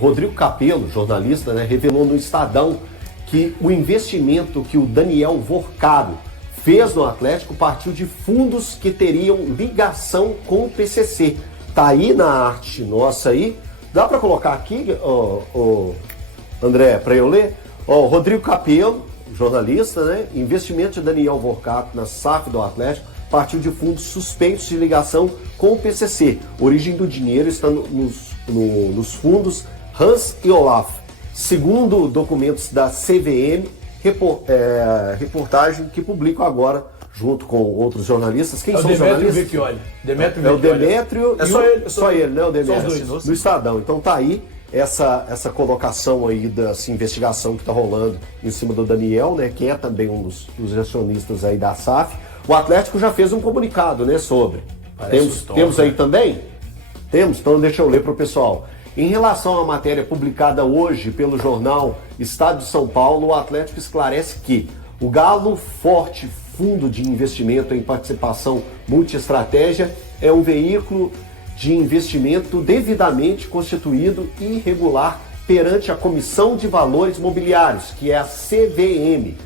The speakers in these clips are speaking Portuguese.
Rodrigo Capello, jornalista, né, revelou no Estadão que o investimento que o Daniel Vorcaro fez no Atlético partiu de fundos que teriam ligação com o PCC. Tá aí na arte nossa aí. Dá para colocar aqui, André, para eu ler? Rodrigo Capello, jornalista, né? Investimento de Daniel Vorcaro na SAF do Atlético partiu de fundos suspeitos de ligação com o PCC. Origem do dinheiro está nos fundos Hans e Olaf. Segundo documentos da CVM, reportagem que publico agora junto com outros jornalistas. Quem são os jornalistas? Demétrio é o Demétrio e só ele, né? O Demétrio. Só os dois. No Estadão. Então tá aí essa colocação aí dessa investigação que está rolando em cima do Daniel, né? Que é também um dos acionistas aí da SAF. O Atlético já fez um comunicado, né? Sobre. Temos aí também? Temos? Então deixa eu ler para o pessoal. Em relação à matéria publicada hoje pelo jornal Estado de São Paulo, o Atlético esclarece que o Galo Forte Fundo de Investimento em Participação Multiestratégia é um veículo de investimento devidamente constituído e regular perante a Comissão de Valores Mobiliários, que é a CVM,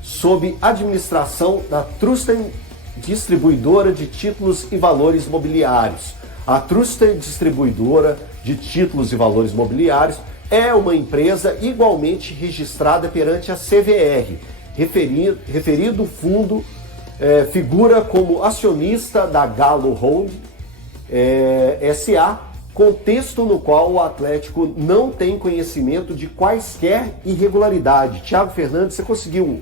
sob administração da Trusten Distribuidora de Títulos e Valores Mobiliários. A Trusten Distribuidora de Títulos e Valores Mobiliários é uma empresa igualmente registrada perante a CVR. Referido fundo figura como acionista da Galo Holding SA, contexto no qual o Atlético não tem conhecimento de quaisquer irregularidade. Thiago Fernandes, você conseguiu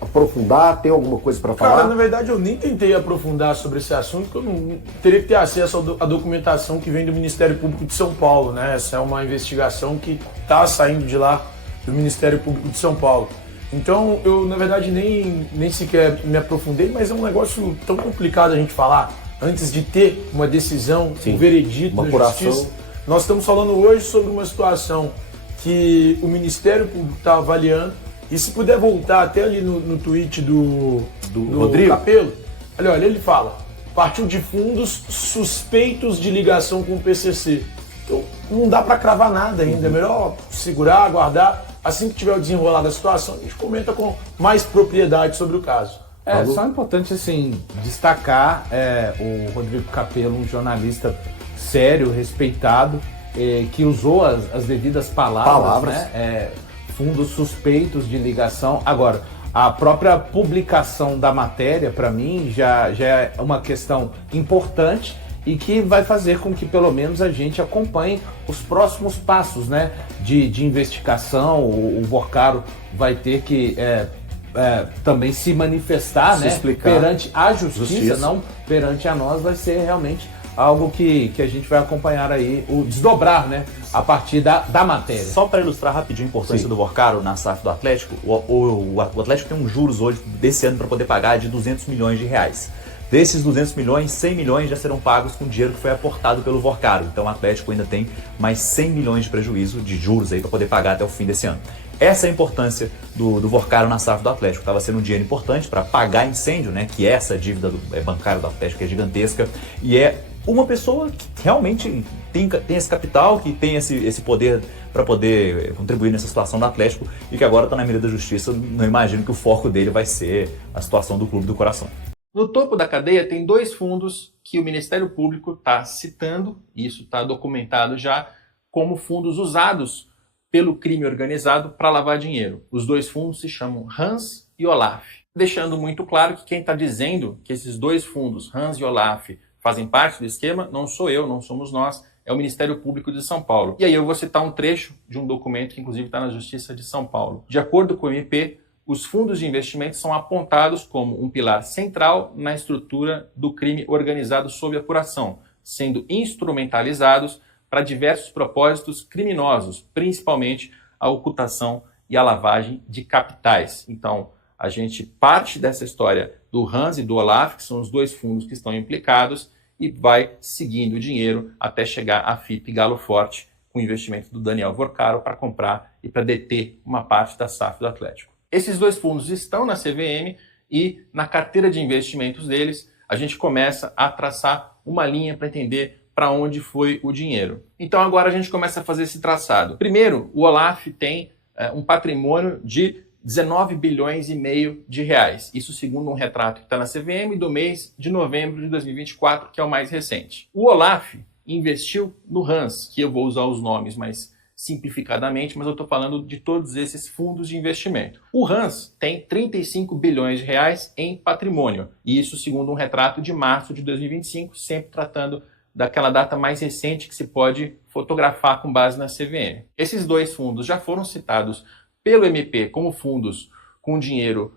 aprofundar? Tem alguma coisa para falar? Cara, na verdade eu nem tentei aprofundar sobre esse assunto, porque eu não teria que ter acesso à documentação que vem do Ministério Público de São Paulo, né? Essa é uma investigação que está saindo de lá, do Ministério Público de São Paulo. Então eu, na verdade, nem sequer me aprofundei, mas é um negócio tão complicado a gente falar. Antes de ter uma decisão, um veredito da Justiça, nós estamos falando hoje sobre uma situação que o Ministério Público está avaliando. E se puder voltar até ali no tweet do Rodrigo Capello, olha, ele fala, partiu de fundos suspeitos de ligação com o PCC. Então não dá para cravar nada ainda, é melhor segurar, aguardar. Assim que tiver o desenrolar da situação, a gente comenta com mais propriedade sobre o caso. Só é importante assim, destacar o Rodrigo Capello, um jornalista sério, respeitado, que usou as devidas palavras. Né? Fundos suspeitos de ligação. Agora, a própria publicação da matéria, para mim, já é uma questão importante e que vai fazer com que pelo menos a gente acompanhe os próximos passos, né, de investigação. O Vorcaro vai ter que também se manifestar, né, perante a justiça, não perante a nós. Vai ser realmente algo que a gente vai acompanhar aí, o desdobrar, né, a partir da matéria. Só para ilustrar rapidinho a importância do Vorcaro na SAF do Atlético, o Atlético tem um juros hoje desse ano para poder pagar de 200 milhões de reais. Desses 200 milhões, 100 milhões já serão pagos com dinheiro que foi aportado pelo Vorcaro. Então o Atlético ainda tem mais 100 milhões de prejuízo de juros aí para poder pagar até o fim desse ano. Essa é a importância do Vorcaro na SAF do Atlético. Estava sendo um dinheiro importante para pagar incêndio, né? Que é essa dívida bancária do Atlético, que é gigantesca. E é uma pessoa que realmente tem esse capital, que tem esse poder para poder contribuir nessa situação do Atlético e que agora está na mira da justiça. Não imagino que o foco dele vai ser a situação do Clube do Coração. No topo da cadeia tem dois fundos que o Ministério Público está citando, isso está documentado já, como fundos usados pelo crime organizado para lavar dinheiro. Os dois fundos se chamam Hans e Olaf. Deixando muito claro que quem está dizendo que esses dois fundos, Hans e Olaf, fazem parte do esquema, não sou eu, não somos nós, é o Ministério Público de São Paulo. E aí eu vou citar um trecho de um documento que inclusive está na Justiça de São Paulo. De acordo com o MP, os fundos de investimento são apontados como um pilar central na estrutura do crime organizado sob apuração, sendo instrumentalizados para diversos propósitos criminosos, principalmente a ocultação e a lavagem de capitais. Então, a gente parte dessa história do Hans e do Olaf, que são os dois fundos que estão implicados, e vai seguindo o dinheiro até chegar à FIP Galo Forte, com o investimento do Daniel Vorcaro para comprar e para deter uma parte da SAF do Atlético. Esses dois fundos estão na CVM e na carteira de investimentos deles a gente começa a traçar uma linha para entender para onde foi o dinheiro. Então agora a gente começa a fazer esse traçado. Primeiro, o Olaf tem um patrimônio de 19 bilhões e meio de reais. Isso segundo um retrato que está na CVM do mês de novembro de 2024, que é o mais recente. O Olaf investiu no Hans, que eu vou usar os nomes mais simplificadamente, mas eu estou falando de todos esses fundos de investimento. O Hans tem 35 bilhões de reais em patrimônio, e isso segundo um retrato de março de 2025, sempre tratando daquela data mais recente que se pode fotografar com base na CVM. Esses dois fundos já foram citados pelo MP como fundos com dinheiro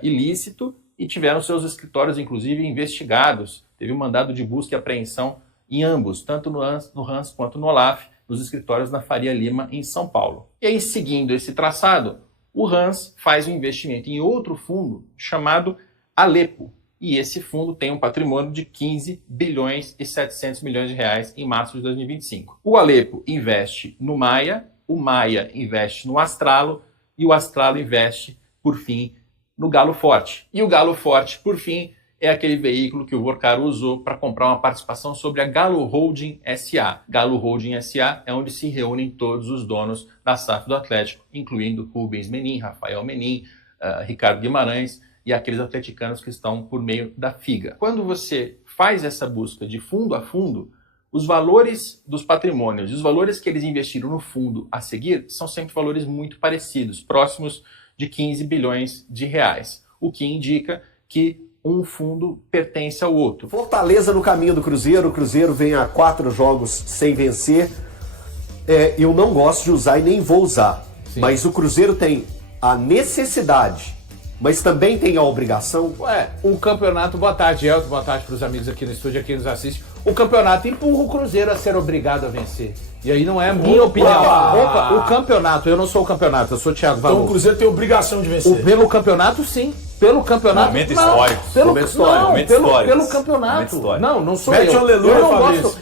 ilícito e tiveram seus escritórios, inclusive, investigados. Teve um mandado de busca e apreensão em ambos, tanto no Hans quanto no Olaf, nos escritórios na Faria Lima, em São Paulo. E aí, seguindo esse traçado, o Hans faz um investimento em outro fundo chamado Alepo. E esse fundo tem um patrimônio de 15 bilhões e 700 milhões de reais em março de 2025. O Alepo investe no Maia, o Maia investe no Astralo e o Astralo investe, por fim, no Galo Forte. E o Galo Forte, por fim, é aquele veículo que o Vorcaro usou para comprar uma participação sobre a Galo Holding SA. Galo Holding SA é onde se reúnem todos os donos da SAF do Atlético, incluindo Rubens Menin, Rafael Menin, Ricardo Guimarães e aqueles atleticanos que estão por meio da FIGA. Quando você faz essa busca de fundo a fundo, os valores dos patrimônios e os valores que eles investiram no fundo a seguir são sempre valores muito parecidos, próximos de 15 bilhões de reais, o que indica que um fundo pertence ao outro. Fortaleza no caminho do Cruzeiro, o Cruzeiro vem a 4 jogos sem vencer. Eu não gosto de usar e nem vou usar, mas o Cruzeiro tem a necessidade, mas também tem a obrigação. O campeonato, boa tarde, Elton, boa tarde para os amigos aqui no estúdio, aqui nos assistem. O campeonato empurra o Cruzeiro a ser obrigado a vencer. E aí não é a minha opinião. O campeonato, eu não sou o campeonato, eu sou o Thiago Valor. Então o Cruzeiro tem obrigação de vencer. Pelo campeonato, sim. Pelo campeonato. Momento histórico. Pelo campeonato. Não sou eu.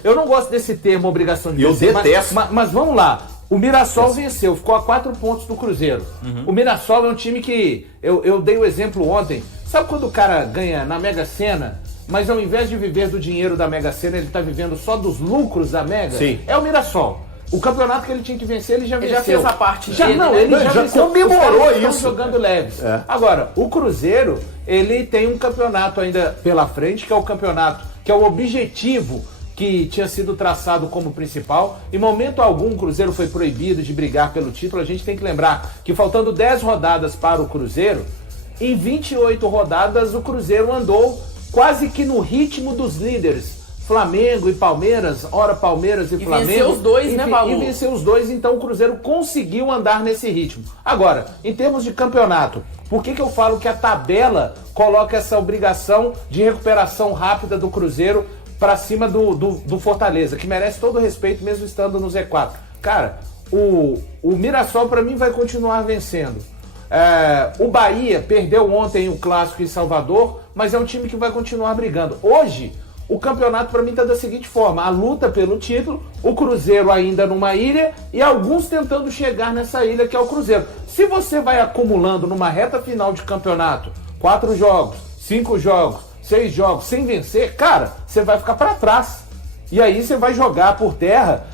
Eu não gosto desse termo obrigação de vencer. Eu detesto. Mas vamos lá. O Mirassol venceu, ficou a 4 pontos do Cruzeiro. O Mirassol é um time que, eu dei o exemplo ontem, sabe quando o cara ganha na Mega Sena, mas ao invés de viver do dinheiro da Mega Sena, ele tá vivendo só dos lucros da Mega? Sim. É o Mirassol. O campeonato que ele tinha que vencer, ele já venceu. Ele já fez a parte dele, ele já venceu. comemorou Estão isso. jogando leves. Agora, o Cruzeiro, ele tem um campeonato ainda pela frente, que é o campeonato, que é o objetivo que tinha sido traçado como principal. Em momento algum, o Cruzeiro foi proibido de brigar pelo título. A gente tem que lembrar que faltando 10 rodadas para o Cruzeiro, em 28 rodadas o Cruzeiro andou quase que no ritmo dos líderes. Flamengo e Palmeiras, ora Palmeiras e Flamengo. Venceu os dois, né, Balu? E venceu os dois, então o Cruzeiro conseguiu andar nesse ritmo. Agora, em termos de campeonato, por que eu falo que a tabela coloca essa obrigação de recuperação rápida do Cruzeiro para cima do Fortaleza, que merece todo o respeito mesmo estando no Z4? Cara, o Mirassol para mim vai continuar vencendo. O Bahia perdeu ontem o clássico em Salvador, mas é um time que vai continuar brigando. Hoje, o campeonato para mim está da seguinte forma: a luta pelo título, o Cruzeiro ainda numa ilha e alguns tentando chegar nessa ilha que é o Cruzeiro. Se você vai acumulando numa reta final de campeonato 4 jogos, 5 jogos, 6 jogos sem vencer, cara, você vai ficar para trás. E aí você vai jogar por terra,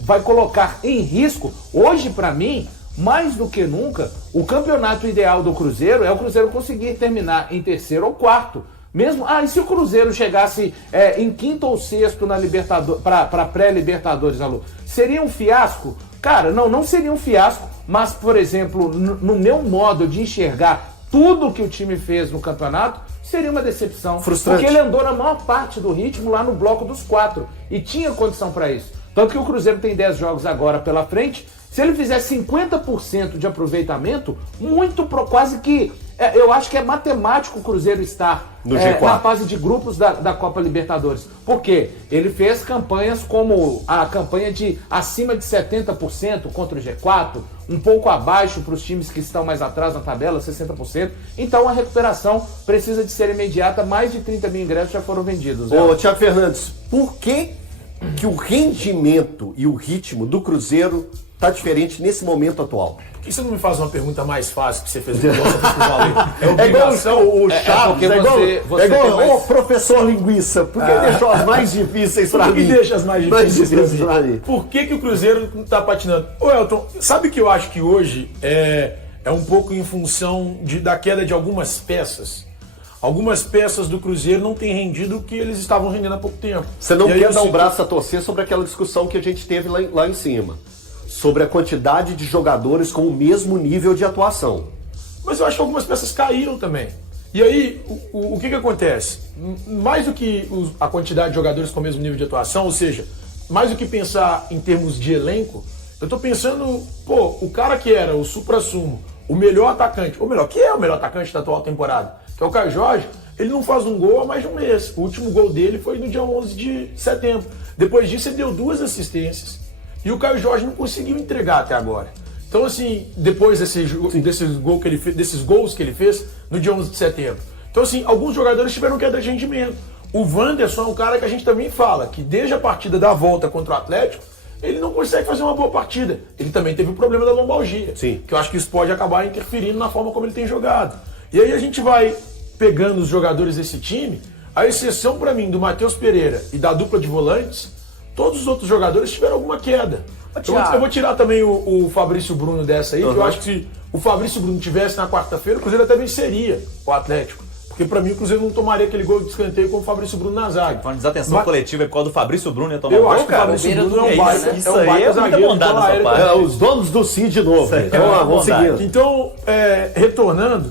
vai colocar em risco. Hoje, para mim, mais do que nunca, o campeonato ideal do Cruzeiro é o Cruzeiro conseguir terminar em terceiro ou quarto. Mesmo, e se o Cruzeiro chegasse em quinto ou sexto na Libertadores, para pré-Libertadores, Alô, seria um fiasco? Cara, não seria um fiasco, mas, por exemplo, no meu modo de enxergar tudo que o time fez no campeonato, seria uma decepção. Frustrante. Porque ele andou na maior parte do ritmo lá no bloco dos 4 e tinha condição para isso. Tanto que o Cruzeiro tem 10 jogos agora pela frente. Se ele fizer 50% de aproveitamento, quase que... eu acho que é matemático o Cruzeiro estar no G4. Na fase de grupos da Copa Libertadores. Por quê? Ele fez campanhas como a campanha de acima de 70% contra o G4, um pouco abaixo para os times que estão mais atrás na tabela, 60%. Então a recuperação precisa de ser imediata. Mais de 30 mil ingressos já foram vendidos. Ô, Thiago Fernandes, por que que o rendimento e o ritmo do Cruzeiro tá diferente nesse momento atual? Por que você não me faz uma pergunta mais fácil que você fez? É igual o Chaves, porque você igual tem mais... o professor linguiça, por que deixou as mais difíceis pra Por que mim? deixa as mais difíceis pra mim? Por que o Cruzeiro não tá patinando? Ô Elton, sabe que eu acho que hoje é um pouco em função da queda de algumas peças? Algumas peças do Cruzeiro não têm rendido o que eles estavam rendendo há pouco tempo. Você não quer dar um braço a torcer sobre aquela discussão que a gente teve lá em cima, sobre a quantidade de jogadores com o mesmo nível de atuação. Mas eu acho que algumas peças caíram também. E aí, o que acontece? Mais do que a quantidade de jogadores com o mesmo nível de atuação, ou seja, mais do que pensar em termos de elenco, eu tô pensando, o cara que era o suprassumo, o melhor atacante, ou melhor, que é o melhor atacante da atual temporada, que é o Caio Jorge, ele não faz um gol há mais de um mês. O último gol dele foi no dia 11 de setembro. Depois disso, ele deu 2 assistências. E o Caio Jorge não conseguiu entregar até agora. Então, assim, depois desses gols que ele fez no dia 11 de setembro. Então, assim, alguns jogadores tiveram queda de rendimento. O Wanderson é um cara que a gente também fala que desde a partida da volta contra o Atlético, ele não consegue fazer uma boa partida. Ele também teve o problema da lombalgia. Sim. Que eu acho que isso pode acabar interferindo na forma como ele tem jogado. E aí a gente vai pegando os jogadores desse time, a exceção para mim do Matheus Pereira e da dupla de volantes, todos os outros jogadores tiveram alguma queda. Eu vou tirar também o Fabrício Bruno dessa aí, que eu acho que se o Fabrício Bruno tivesse na quarta-feira, o Cruzeiro até venceria o Atlético. Porque pra mim o Cruzeiro não tomaria aquele gol de escanteio com o Fabrício Bruno na zaga. Uma desatenção coletiva é por causa do Fabrício Bruno ia tomar Eu gol, acho que o cara. Fabrício Bruno é um baita, Isso aí é muita bondade dessa parte. Os donos do Sim de novo. Então, vamos seguindo. Então, retornando,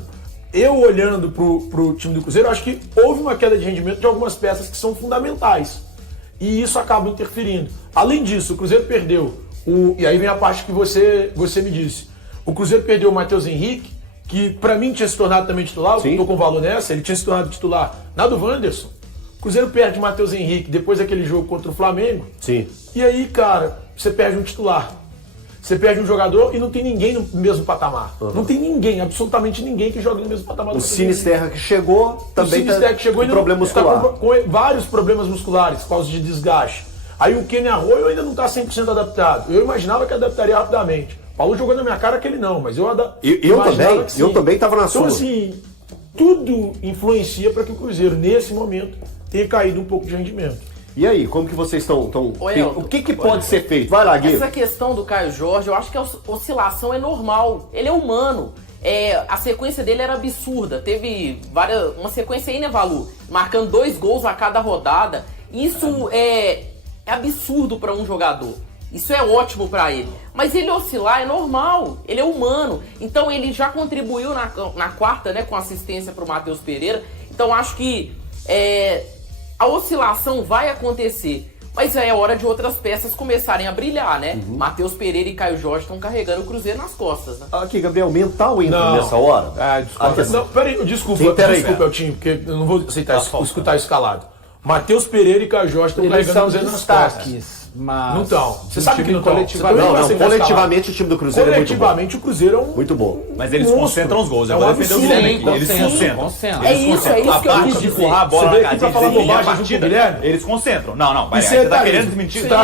eu olhando pro time do Cruzeiro, eu acho que houve uma queda de rendimento de algumas peças que são fundamentais. E isso acaba interferindo. Além disso, o Cruzeiro perdeu, e aí vem a parte que você me disse. O Cruzeiro perdeu o Matheus Henrique, que pra mim tinha se tornado também titular, eu tô com valor nessa, ele tinha se tornado titular na do Wanderson. O Cruzeiro perde o Matheus Henrique depois daquele jogo contra o Flamengo. Sim. E aí, cara, você perde um titular. Você perde um jogador e não tem ninguém no mesmo patamar. Não tem ninguém, absolutamente ninguém que joga no mesmo patamar. O Sinisterra que chegou também com problema muscular. Tá com vários problemas musculares por causa de desgaste. Aí o Kenny Arroyo ainda não está 100% adaptado. Eu imaginava que adaptaria rapidamente. O Paulo jogou na minha cara que ele não, mas eu também estava na sua. Então assim, tudo influencia para que o Cruzeiro, nesse momento, tenha caído um pouco de rendimento. E aí, como que vocês estão... O que pode ser feito? Vai lá, Gui. Essa questão do Caio Jorge, eu acho que a oscilação é normal. Ele é humano. A sequência dele era absurda. Teve uma sequência aí, né, Valu? Marcando 2 gols a cada rodada. Isso é absurdo para um jogador. Isso é ótimo para ele. Mas ele oscilar é normal. Ele é humano. Então ele já contribuiu na quarta, né, com assistência para o Matheus Pereira. Então acho que a oscilação vai acontecer. Mas é hora de outras peças começarem a brilhar, né? Matheus Pereira e Caio Jorge estão carregando o Cruzeiro nas costas, né? Aqui, Gabriel, mental entra nessa hora? Desculpa. Não, peraí, desculpa, Eltinho, porque eu não vou aceitar escutar isso calado. Matheus Pereira e Caio Jorge estão carregando o Cruzeiro nas costas. Mas não estão. Você sabe que não estão. Coletivamente o time do Cruzeiro é muito bom. Coletivamente o Cruzeiro é muito bom. Mas eles concentram os gols. Eu vou defender o Guilherme. Eles concentram. É isso que eu quis dizer. A bola na casa, falar bobagem junto com o Guilherme. Eles concentram. Não, vai. Você tá querendo desmentir? Não.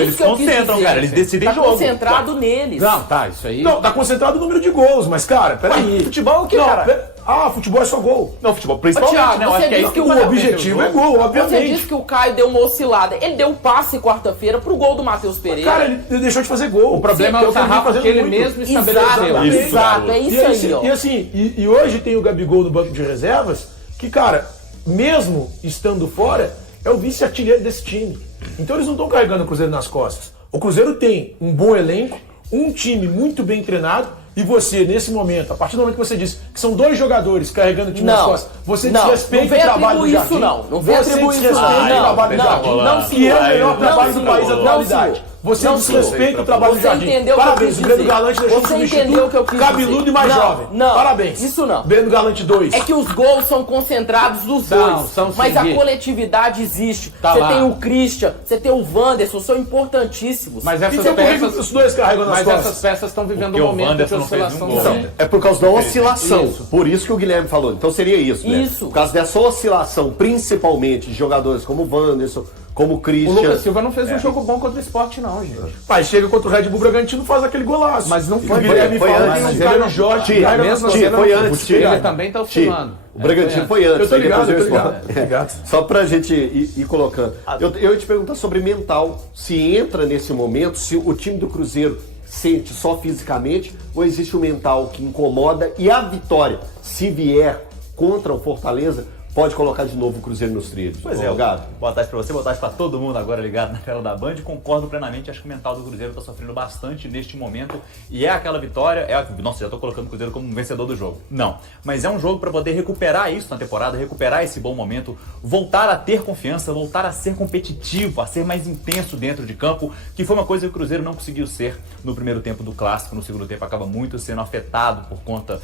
Eles concentram, cara. Eles decidem jogo. Tá concentrado neles. Não, tá, isso aí... Não, tá concentrado no número de gols, mas, cara, peraí. Futebol é o que, cara? Futebol é só gol. Não, futebol principalmente, Thiago, né? Eu acho que disse que o objetivo é gol, obviamente. Você disse que o Caio deu uma oscilada. Ele deu um passe quarta-feira pro gol do Matheus Pereira. Cara, ele deixou de fazer gol. O problema é o sarrafo que ele mesmo estabeleceu. Exato, é isso aí, ó. E assim, e hoje tem o Gabigol no banco de reservas, que, cara, mesmo estando fora, é o vice-artilheiro desse time. Então eles não estão carregando o Cruzeiro nas costas. O Cruzeiro tem um bom elenco, um time muito bem treinado, e você, nesse momento, a partir do momento que você disse que são 2 jogadores carregando o time nas costas, você desrespeita o trabalho do Jardim. Não vem atribuir isso, não. Você desrespeita o trabalho do Jardim, que é o melhor trabalho do país na atualidade. Você Não, desrespeita o trabalho do Você Jardim. entendeu o que eu Parabéns, quis o Breno dizer. Galante deixou um Você entendeu o que eu quis cabeludo dizer. e mais Não, jovem. não, Parabéns. isso não. Breno Galante 2. É que os gols são concentrados dos dois. Mas a coletividade existe. Tá você lá. tem o Christian, você tem o Wanderson, são importantíssimos. Mas E essas tem por que peças, os dois carregam nas mas costas? essas peças estão vivendo Porque um o momento de Wanderson não fez oscilação. um gol. também. É por causa da oscilação. Isso. Por isso que o Guilherme falou. Então seria isso, né? Isso. Por causa dessa oscilação, principalmente de jogadores como o Wanderson, como o O Christian. Lucas Silva não fez um jogo bom contra o Sport, não, gente. Pai, chega contra o Red Bull Bragantino, faz aquele golaço. Mas não E foi, o Guilherme foi fala antes, que mas o ele Caio não- Jorge Tia, carrega mesmo nas assim, costas. foi antes, tia. Ele também tá oscilando. O Bragantino foi antes. Eu tô aí ligado, depois eu tô ligado, vejo- tô ligado. Só pra gente ir colocando. Eu ia te perguntar sobre mental. Se entra nesse momento, se o time do Cruzeiro sente só fisicamente ou existe o mental que incomoda e a vitória, se vier contra o Fortaleza, pode colocar de novo o Cruzeiro nos trilhos. Pois é, Gado. boa tarde pra você, boa tarde pra todo mundo agora ligado na tela da Band. Concordo plenamente, acho que o mental do Cruzeiro tá sofrendo bastante neste momento. E é aquela vitória, nossa, já tô colocando o Cruzeiro como um vencedor do jogo. Não, mas é um jogo para poder recuperar isso na temporada, recuperar esse bom momento, voltar a ter confiança, voltar a ser competitivo, a ser mais intenso dentro de campo, que foi uma coisa que o Cruzeiro não conseguiu ser no primeiro tempo do Clássico. No segundo tempo acaba muito sendo afetado por conta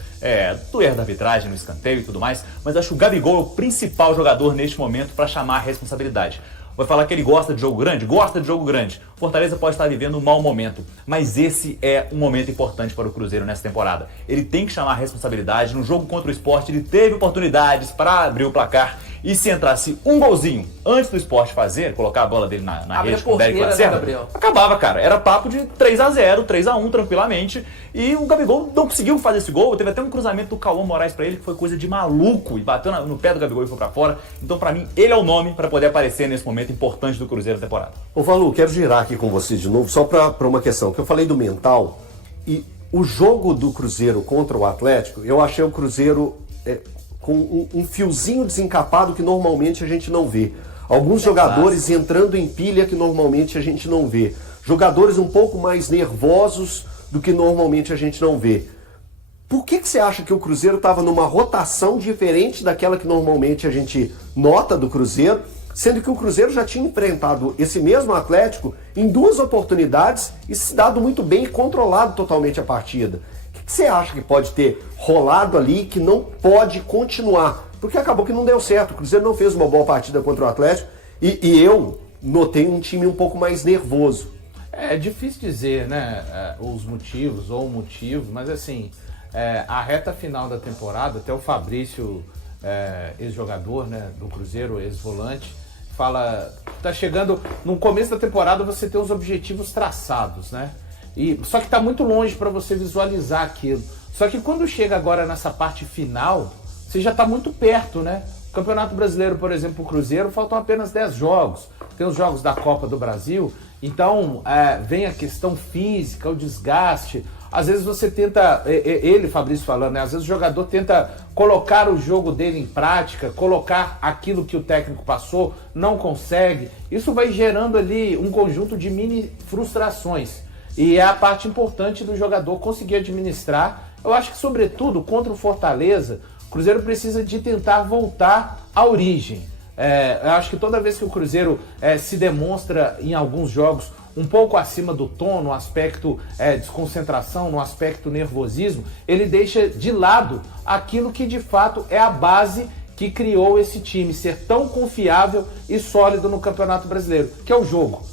do erro da arbitragem, no escanteio e tudo mais. Mas acho que o Gabigol é o principal jogador neste momento para chamar a responsabilidade. Vai falar que ele gosta de jogo grande? Gosta de jogo grande. Fortaleza pode estar vivendo um mau momento, mas esse é um momento importante para o Cruzeiro nessa temporada. Ele tem que chamar a responsabilidade. No jogo contra o Sport, ele teve oportunidades para abrir o placar. E se entrasse um golzinho antes do Sport fazer, colocar a bola dele na Abre rede a com o Derek porteira, né, Lacerda, Gabriel? acabava, cara. Era papo de 3-0, 3-1 tranquilamente. E o Gabigol não conseguiu fazer esse gol. Teve até um cruzamento do Cauã Moraes pra ele, que foi coisa de maluco. E bateu no pé do Gabigol e foi pra fora. Então, pra mim, ele é o nome pra poder aparecer nesse momento importante do Cruzeiro da temporada. Ô Valu, quero girar aqui com você de novo, só para uma questão, que eu falei do mental, e o jogo do Cruzeiro contra o Atlético, eu achei o Cruzeiro com um fiozinho desencapado que normalmente a gente não vê. Alguns jogadores entrando em pilha que normalmente a gente não vê. Jogadores um pouco mais nervosos do que normalmente a gente não vê. Por que você acha que o Cruzeiro estava numa rotação diferente daquela que normalmente a gente nota do Cruzeiro, sendo que o Cruzeiro já tinha enfrentado esse mesmo Atlético em 2 oportunidades e se dado muito bem e controlado totalmente a partida? O que você acha que pode ter rolado ali que não pode continuar? Porque acabou que não deu certo. O Cruzeiro não fez uma boa partida contra o Atlético e eu notei um time um pouco mais nervoso. É difícil dizer, né, os motivos ou o motivo, mas assim, a reta final da temporada, até o Fabrício, ex-jogador, né, do Cruzeiro, ex-volante, fala, tá chegando, no começo da temporada você tem os objetivos traçados, né, só que tá muito longe para você visualizar aquilo. Só que quando chega agora nessa parte final, você já tá muito perto, né? O Campeonato Brasileiro, por exemplo, o Cruzeiro, faltam apenas 10 jogos. Tem os jogos da Copa do Brasil, então vem a questão física, o desgaste. Às vezes você tenta, ele, Fabrício falando, né? Às vezes o jogador tenta colocar o jogo dele em prática, colocar aquilo que o técnico passou, não consegue. Isso vai gerando ali um conjunto de mini frustrações. E é a parte importante do jogador conseguir administrar. Eu acho que, sobretudo, contra o Fortaleza, o Cruzeiro precisa de tentar voltar à origem. Eu acho que toda vez que o Cruzeiro se demonstra em alguns jogos um pouco acima do tom, no aspecto desconcentração, no aspecto nervosismo, ele deixa de lado aquilo que de fato é a base que criou esse time ser tão confiável e sólido no Campeonato Brasileiro, que é o jogo.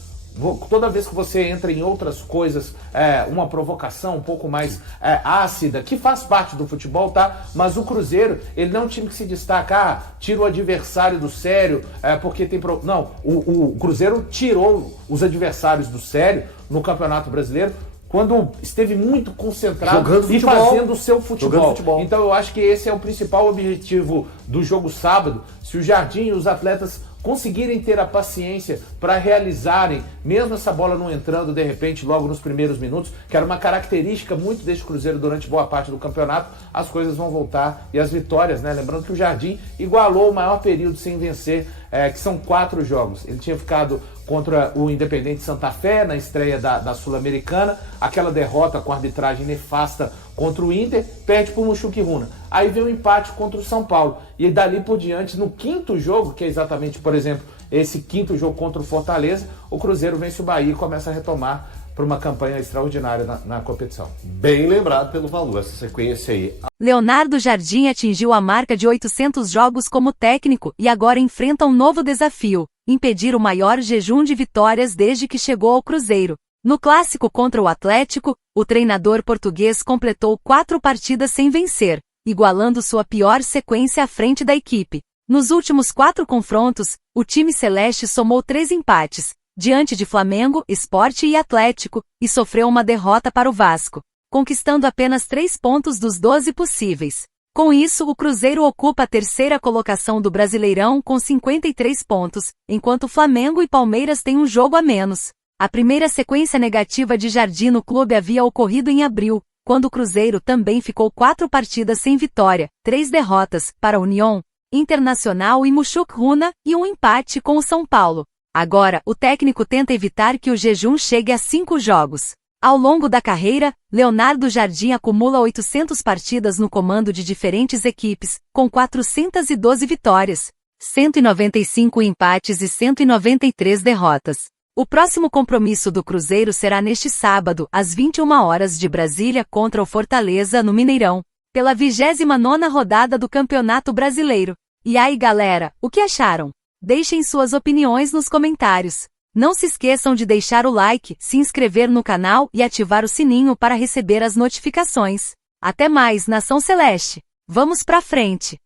Toda vez que você entra em outras coisas, uma provocação um pouco mais ácida, que faz parte do futebol, tá? Mas o Cruzeiro, ele não é um time que se destaca, tira o adversário do sério, porque tem... Não, o Cruzeiro tirou os adversários do sério no Campeonato Brasileiro quando esteve muito concentrado e fazendo o seu futebol. Então eu acho que esse é o principal objetivo do jogo sábado. Se o Jardim e os atletas conseguirem ter a paciência para realizarem, mesmo essa bola não entrando de repente logo nos primeiros minutos, que era uma característica muito deste Cruzeiro durante boa parte do campeonato, as coisas vão voltar e as vitórias, né? Lembrando que o Jardim igualou o maior período sem vencer, que são 4 jogos. Ele tinha ficado contra o Independente Santa Fé na estreia da Sul-Americana, aquela derrota com arbitragem nefasta contra o Inter, perde para o Mushuki Runa. Aí vem o empate contra o São Paulo. E dali por diante, no 5º jogo, que é exatamente, por exemplo, esse quinto jogo contra o Fortaleza, o Cruzeiro vence o Bahia e começa a retomar para uma campanha extraordinária na competição. Bem lembrado pelo Valu, essa sequência aí. Leonardo Jardim atingiu a marca de 800 jogos como técnico e agora enfrenta um novo desafio: impedir o maior jejum de vitórias desde que chegou ao Cruzeiro. No clássico contra o Atlético, o treinador português completou 4 partidas sem vencer, igualando sua pior sequência à frente da equipe. Nos últimos 4 confrontos, o time celeste somou 3 empates, diante de Flamengo, Sport e Atlético, e sofreu uma derrota para o Vasco, conquistando apenas 3 pontos dos 12 possíveis. Com isso, o Cruzeiro ocupa a 3ª colocação do Brasileirão com 53 pontos, enquanto Flamengo e Palmeiras têm um jogo a menos. A primeira sequência negativa de Jardim no clube havia ocorrido em abril, quando o Cruzeiro também ficou 4 partidas sem vitória, 3 derrotas para União, Internacional e Muxuc Runa, e um empate com o São Paulo. Agora, o técnico tenta evitar que o jejum chegue a 5 jogos. Ao longo da carreira, Leonardo Jardim acumula 800 partidas no comando de diferentes equipes, com 412 vitórias, 195 empates e 193 derrotas. O próximo compromisso do Cruzeiro será neste sábado, às 21 horas de Brasília, contra o Fortaleza, no Mineirão, pela 29ª rodada do Campeonato Brasileiro. E aí, galera, o que acharam? Deixem suas opiniões nos comentários. Não se esqueçam de deixar o like, se inscrever no canal e ativar o sininho para receber as notificações. Até mais, Nação Celeste! Vamos pra frente!